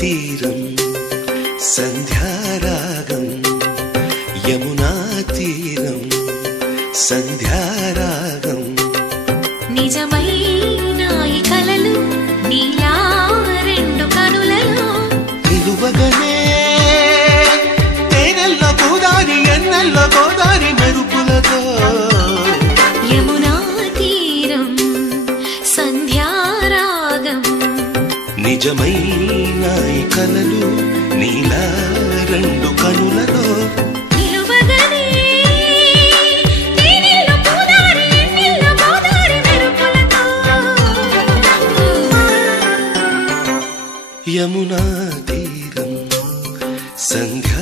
తీరం సంధ్యారాగం యమునా తీరం సంధ్యారాగం నిజమైన ఈ కలలు నీలా రెండు కనులలో నిలువగనే తేనెల్లో గోదారి ఎన్నెల్లో గోదారి మెరుపులతో యమునా తీరం సంధ్యారాగం నిజమైన ఈ కలలు నీలా రెండు కనులలో యమునా తీరం సంధ్యా